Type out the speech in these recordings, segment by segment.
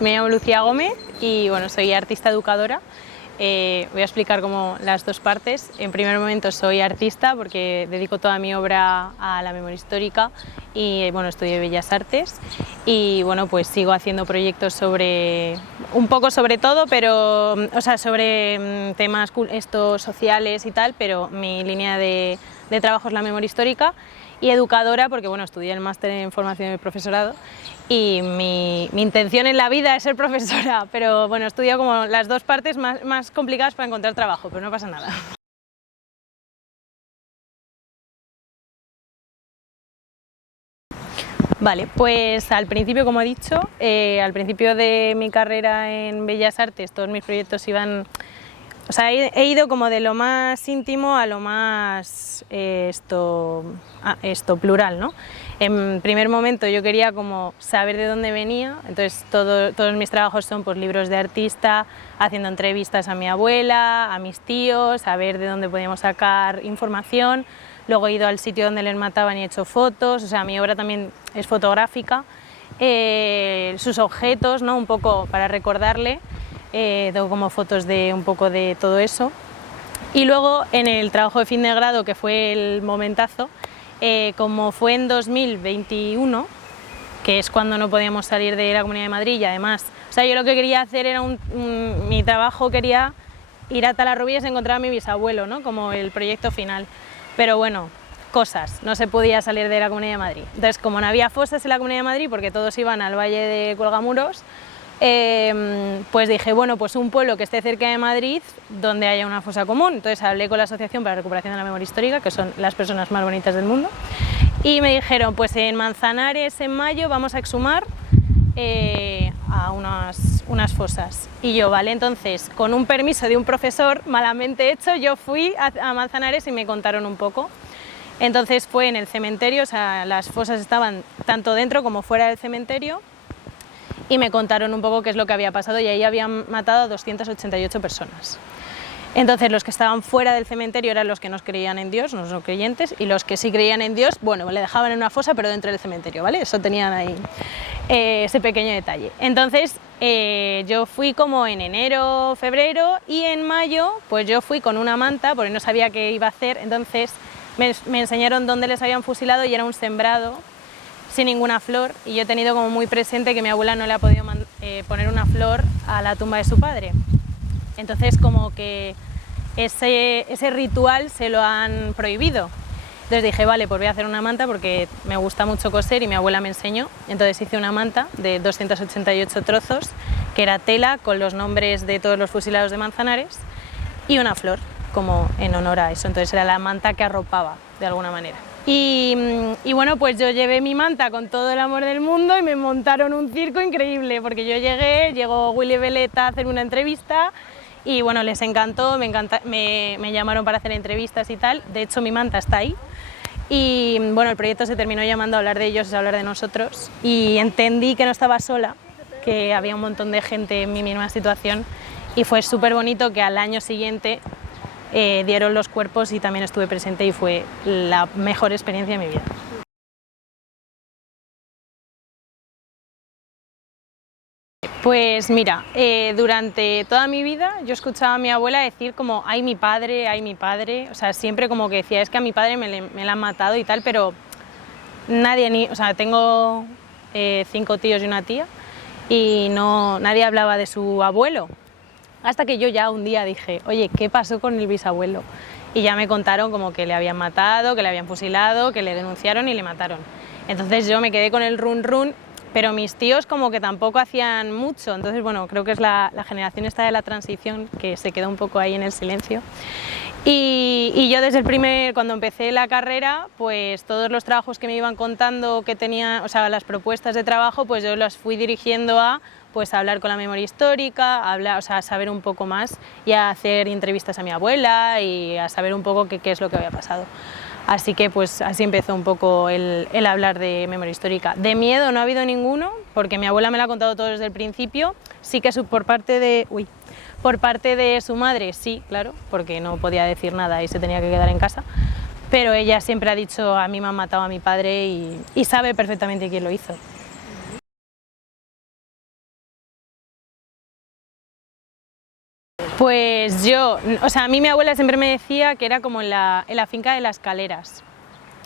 Me llamo Lucía Gómez y bueno, soy artista educadora. Voy a explicar como las dos partes. En primer momento soy artista porque dedico toda mi obra a la memoria histórica y bueno, estudio Bellas Artes y bueno, pues sigo haciendo proyectos sobre un poco sobre todo, pero o sea, sobre temas sociales y tal, pero mi línea de trabajo es la memoria histórica. Y educadora porque bueno, estudié el máster en formación del profesorado y mi intención en la vida es ser profesora, pero bueno, he estudiado como las dos partes más complicadas para encontrar trabajo, pero no pasa nada. Vale, pues al principio, como he dicho, al principio de mi carrera en Bellas Artes, todos mis proyectos iban... O sea, he ido como de lo más íntimo a lo más plural, ¿no? En primer momento yo quería como saber de dónde venía, entonces todos mis trabajos son pues, libros de artista, haciendo entrevistas a mi abuela, a mis tíos, a ver de dónde podíamos sacar información. Luego he ido al sitio donde les mataban y he hecho fotos, o sea, mi obra también es fotográfica. Sus objetos, ¿no? Un poco para recordarle. Tengo como fotos de un poco de todo eso. Y luego en el trabajo de fin de grado, que fue el momentazo, como fue en 2021, que es cuando no podíamos salir de la Comunidad de Madrid y además, o sea, yo lo que quería hacer era mi trabajo quería ir a Talarrubillas y encontrar a mi bisabuelo, ¿no? Como el proyecto final. Pero bueno, cosas, no se podía salir de la Comunidad de Madrid. Entonces, como no había fosas en la Comunidad de Madrid, porque todos iban al Valle de Cuelgamuros, pues dije, bueno, pues un pueblo que esté cerca de Madrid donde haya una fosa común. Entonces hablé con la Asociación para la Recuperación de la Memoria Histórica, que son las personas más bonitas del mundo, y me dijeron, pues en Manzanares en mayo vamos a exhumar a unas fosas. Y yo, vale, entonces con un permiso de un profesor malamente hecho, yo fui a Manzanares y me contaron un poco. Entonces fue en el cementerio, o sea, las fosas estaban tanto dentro como fuera del cementerio, y me contaron un poco qué es lo que había pasado y ahí habían matado a 288 personas. Entonces los que estaban fuera del cementerio eran los que no creían en Dios, no creyentes, y los que sí creían en Dios, bueno, le dejaban en una fosa pero dentro del cementerio, ¿vale? Eso tenían ahí ese pequeño detalle. Entonces yo fui como en enero, febrero y en mayo pues yo fui con una manta porque no sabía qué iba a hacer, entonces me enseñaron dónde les habían fusilado y era un sembrado sin ninguna flor y yo he tenido como muy presente que mi abuela no le ha podido poner una flor a la tumba de su padre. Entonces como que ese ritual se lo han prohibido. Entonces dije, vale, pues voy a hacer una manta porque me gusta mucho coser y mi abuela me enseñó. Entonces hice una manta de 288 trozos, que era tela con los nombres de todos los fusilados de Manzanares y una flor, como en honor a eso. Entonces era la manta que arropaba, de alguna manera. Y bueno, pues yo llevé mi manta con todo el amor del mundo y me montaron un circo increíble, porque yo llegó Willy Veleta a hacer una entrevista y bueno, les encantó, me llamaron para hacer entrevistas y tal, de hecho mi manta está ahí. Y bueno, el proyecto se terminó llamando Hablar de ellos es hablar de nosotros y entendí que no estaba sola, que había un montón de gente en mi misma situación y fue súper bonito que al año siguiente dieron los cuerpos y también estuve presente y fue la mejor experiencia de mi vida. Pues mira, durante toda mi vida yo escuchaba a mi abuela decir como ay mi padre, o sea, siempre como que decía es que a mi padre me la han matado y tal, pero nadie, o sea, tengo 5 tíos y una tía y nadie hablaba de su abuelo. Hasta que yo ya un día dije, oye, ¿qué pasó con el bisabuelo? Y ya me contaron como que le habían matado, que le habían fusilado, que le denunciaron y le mataron. Entonces yo me quedé con el run run, pero mis tíos como que tampoco hacían mucho. Entonces bueno, creo que es la generación esta de la transición que se quedó un poco ahí en el silencio. Y yo cuando empecé la carrera, pues todos los trabajos que me iban contando que tenía, o sea, las propuestas de trabajo, pues yo las fui dirigiendo a hablar con la memoria histórica, o sea, a saber un poco más y a hacer entrevistas a mi abuela y a saber un poco qué es lo que había pasado. Así que pues así empezó un poco el hablar de memoria histórica. De miedo no ha habido ninguno, porque mi abuela me lo ha contado todo desde el principio, sí que por parte de su madre, sí, claro, porque no podía decir nada y se tenía que quedar en casa, pero ella siempre ha dicho a mí me han matado a mi padre y sabe perfectamente quién lo hizo. Pues yo, o sea, a mí mi abuela siempre me decía que era como en la finca de las Caleras,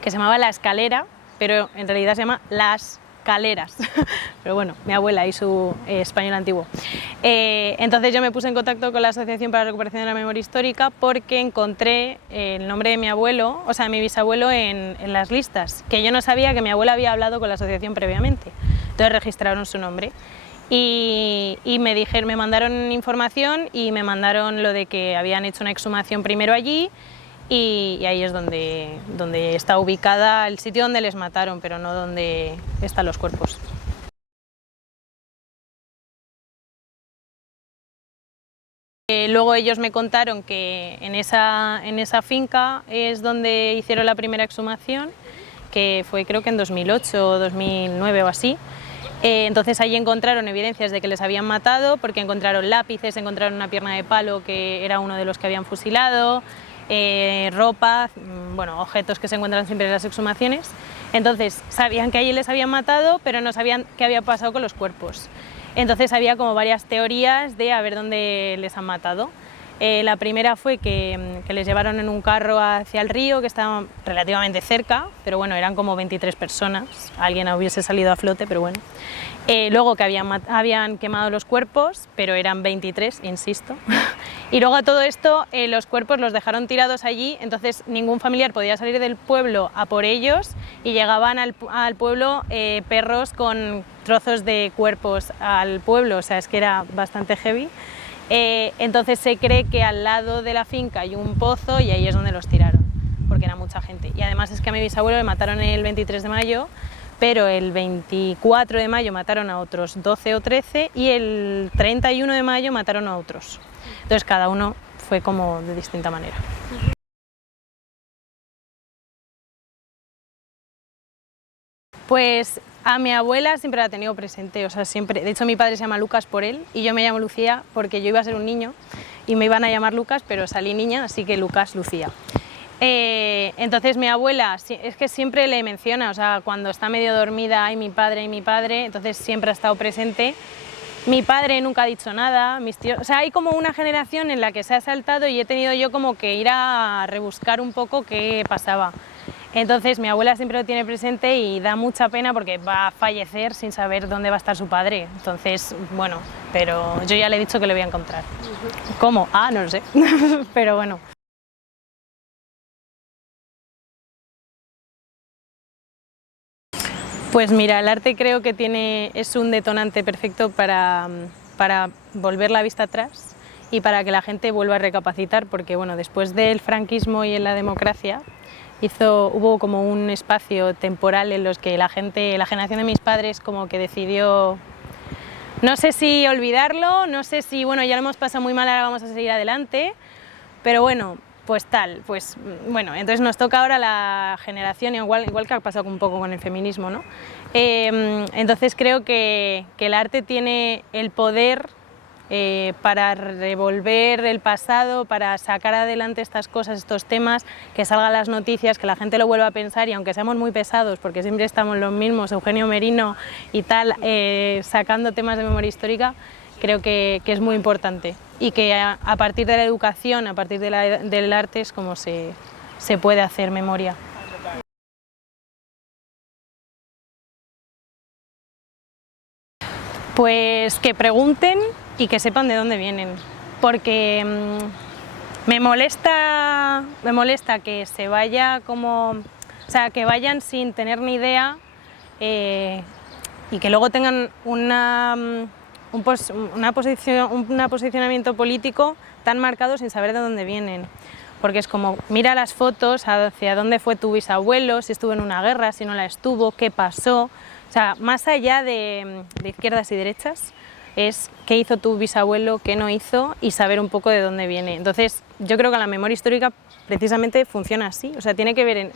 que se llamaba La Escalera, pero en realidad se llama Las Caleras. Pero bueno, mi abuela y su español antiguo. Entonces yo me puse en contacto con la Asociación para la Recuperación de la Memoria Histórica porque encontré el nombre de mi abuelo, o sea, mi bisabuelo en las listas, que yo no sabía que mi abuela había hablado con la asociación previamente. Entonces registraron su nombre. Y me mandaron información y me mandaron lo de que habían hecho una exhumación primero allí y ahí es donde está ubicada el sitio donde les mataron, pero no donde están los cuerpos. Luego ellos me contaron que en esa finca es donde hicieron la primera exhumación, que fue creo que en 2008 o 2009 o así. Entonces allí encontraron evidencias de que les habían matado, porque encontraron lápices, encontraron una pierna de palo que era uno de los que habían fusilado, ropa, bueno, objetos que se encuentran siempre en las exhumaciones. Entonces sabían que allí les habían matado, pero no sabían qué había pasado con los cuerpos. Entonces había como varias teorías de a ver dónde les han matado. La primera fue que les llevaron en un carro hacia el río, que estaba relativamente cerca, pero bueno, eran como 23 personas, alguien hubiese salido a flote, pero bueno. Luego que habían quemado los cuerpos, pero eran 23, insisto. Y luego a todo esto, los cuerpos los dejaron tirados allí, entonces ningún familiar podía salir del pueblo a por ellos y llegaban al pueblo perros con trozos de cuerpos al pueblo, o sea, es que era bastante heavy. Entonces se cree que al lado de la finca hay un pozo y ahí es donde los tiraron, porque era mucha gente. Y además es que a mi bisabuelo le mataron el 23 de mayo, pero el 24 de mayo mataron a otros 12 o 13 y el 31 de mayo mataron a otros. Entonces cada uno fue como de distinta manera. Pues a mi abuela siempre la he tenido presente, o sea, siempre. De hecho mi padre se llama Lucas por él y yo me llamo Lucía porque yo iba a ser un niño y me iban a llamar Lucas, pero salí niña, así que Lucas, Lucía. Entonces mi abuela, es que siempre le menciona, o sea, cuando está medio dormida, ay, mi padre, entonces siempre ha estado presente. Mi padre nunca ha dicho nada, mis tíos, o sea, hay como una generación en la que se ha saltado y he tenido yo como que ir a rebuscar un poco qué pasaba. Entonces mi abuela siempre lo tiene presente y da mucha pena porque va a fallecer sin saber dónde va a estar su padre. Entonces, bueno, pero yo ya le he dicho que le voy a encontrar. ¿Cómo? Ah, no lo sé, pero bueno. Pues mira, el arte creo que es un detonante perfecto para volver la vista atrás y para que la gente vuelva a recapacitar, porque bueno, después del franquismo y en la democracia hubo como un espacio temporal en los que la generación de mis padres como que decidió, no sé si olvidarlo, no sé si, bueno, ya lo hemos pasado muy mal, ahora vamos a seguir adelante, pero bueno, pues bueno, entonces nos toca ahora la generación, igual que ha pasado un poco con el feminismo, ¿no? Entonces creo que el arte tiene el poder para revolver el pasado, para sacar adelante estas cosas, estos temas, que salgan las noticias, que la gente lo vuelva a pensar y aunque seamos muy pesados, porque siempre estamos los mismos, Eugenio Merino y tal, sacando temas de memoria histórica, creo que es muy importante y que a partir de la educación, a partir del arte es como se puede hacer memoria. Pues que pregunten y que sepan de dónde vienen, porque me molesta que se vaya como, o sea, que vayan sin tener ni idea y que luego tengan un posicionamiento político tan marcado sin saber de dónde vienen. Porque es como, mira las fotos, hacia dónde fue tu bisabuelo, si estuvo en una guerra, si no la estuvo, qué pasó. O sea, más allá de izquierdas y derechas, es qué hizo tu bisabuelo, qué no hizo y saber un poco de dónde viene. Entonces, yo creo que la memoria histórica precisamente funciona así. O sea, tiene que ver,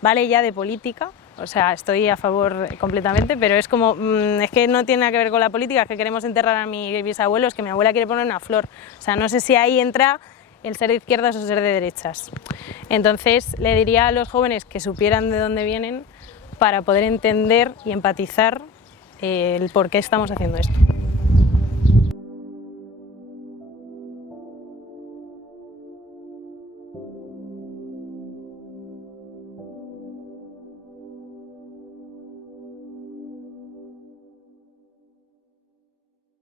vale ya de política. O sea, estoy a favor completamente, pero es como, es que no tiene nada que ver con la política, es que queremos enterrar a mi bisabuelo, es que mi abuela quiere poner una flor. O sea, no sé si ahí entra el ser de izquierdas o ser de derechas. Entonces, le diría a los jóvenes que supieran de dónde vienen para poder entender y empatizar el por qué estamos haciendo esto.